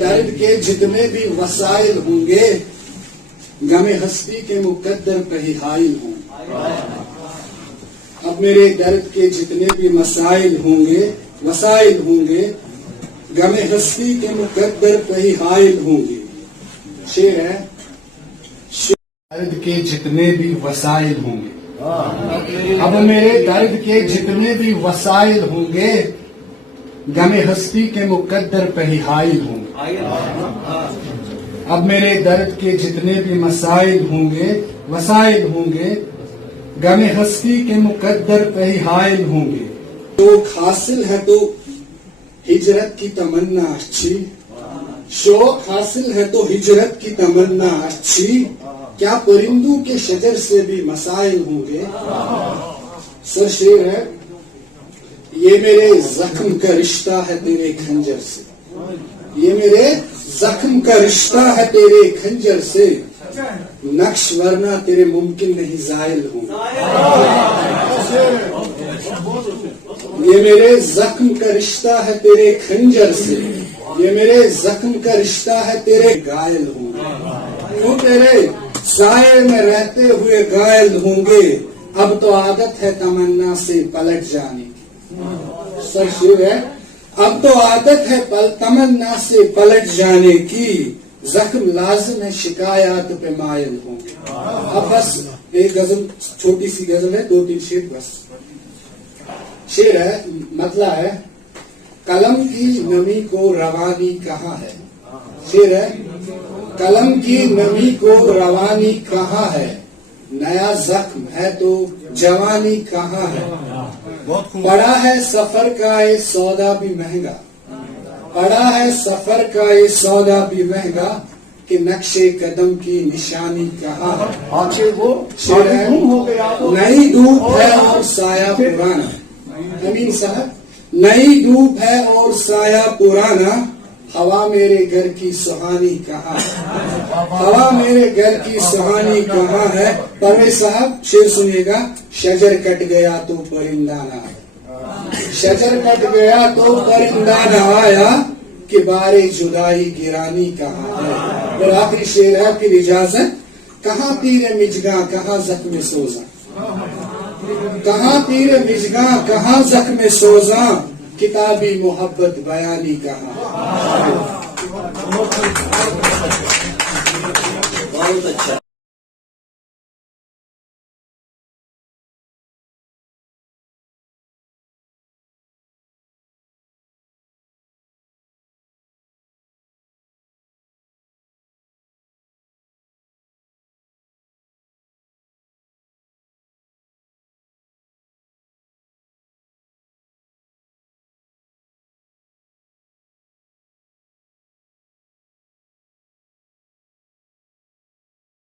درد کے جتنے بھی وسائل ہوں گے غم ہستی کے مقدر پہ ہی حائل ہوں گے۔ اب میرے درد کے جتنے بھی مسائل ہوں گے وسائل ہوں گے غم ہستی کے مقدر پہ ہی حائل ہوں گے۔ شعر ہے، درد کے جتنے بھی وسائل ہوں گے، اب میرے درد کے جتنے بھی وسائل ہوں گے غم ہستی کے مقدر پہ ہی حائل ہوں گے۔ اب میرے درد کے جتنے بھی مسائل ہوں گے وسائل ہوں گے غم ہستی کے مقدر پہ ہی حائل ہوں گے۔ شوق حاصل ہے تو ہجرت کی تمنا اچھی، شوق حاصل ہے تو ہجرت کی تمنا اچھی، کیا پرندوں کے شجر سے بھی مسائل ہوں گے۔ سر شعر ہے، یہ میرے زخم کا رشتہ ہے تیرے خنجر سے، یہ میرے زخم کا رشتہ ہے تیرے خنجر سے، نقش ورنہ تیرے ممکن نہیں زائل ہوں۔ یہ میرے زخم کا رشتہ ہے تیرے خنجر سے، یہ میرے زخم کا رشتہ ہے تیرے گائل ہوں گے، کیوں تیرے سائے میں رہتے ہوئے گائل ہوں گے، اب تو عادت ہے تمنا سے پلٹ جانے کی۔ سر شعر ہے، اب تو عادت ہے تمنا سے پلٹ جانے کی، زخم لازم ہے شکایات پہ مائل ہوں گے۔ اب بس ایک غزل، چھوٹی سی غزل ہے، 2-3 شعر بس۔ شعر ہے، مطلع ہے، قلم کی نمی کو روانی کہاں ہے۔ شعر ہے، قلم کی نمی کو روانی کہاں ہے، نیا زخم ہے تو جوانی کہاں ہے، پڑا ہے سفر کا یہ سودا بھی مہنگا، پڑا ہے سفر کا یہ سودا بھی مہنگا، کہ نقش قدم کی نشانی کہاں ہے۔ شعر ہے، نئی دھوپ ہے اور سایہ پرانا، امین صاحب، نئی دھوپ ہے اور سایہ پرانا، ہوا میرے گھر کی سہانی کہاں ہے، ہوا میرے گھر کی سہانی کہاں ہے۔ پرویز صاحب شعر سنیے گا، شجر کٹ گیا تو پرندہ نہ آیا، شجر کٹ گیا تو پرندہ نہ آیا، کہ بارے جدائی گرانی کہاں ہے۔ اور آخری شعر ہے، پھر اجازت، کہاں تیر مجگاں کہاں زخم سوزاں، کہاں تیر مجگاں کہاں زخم سوزاں، کتابی محبت بیانی کہاں ہے۔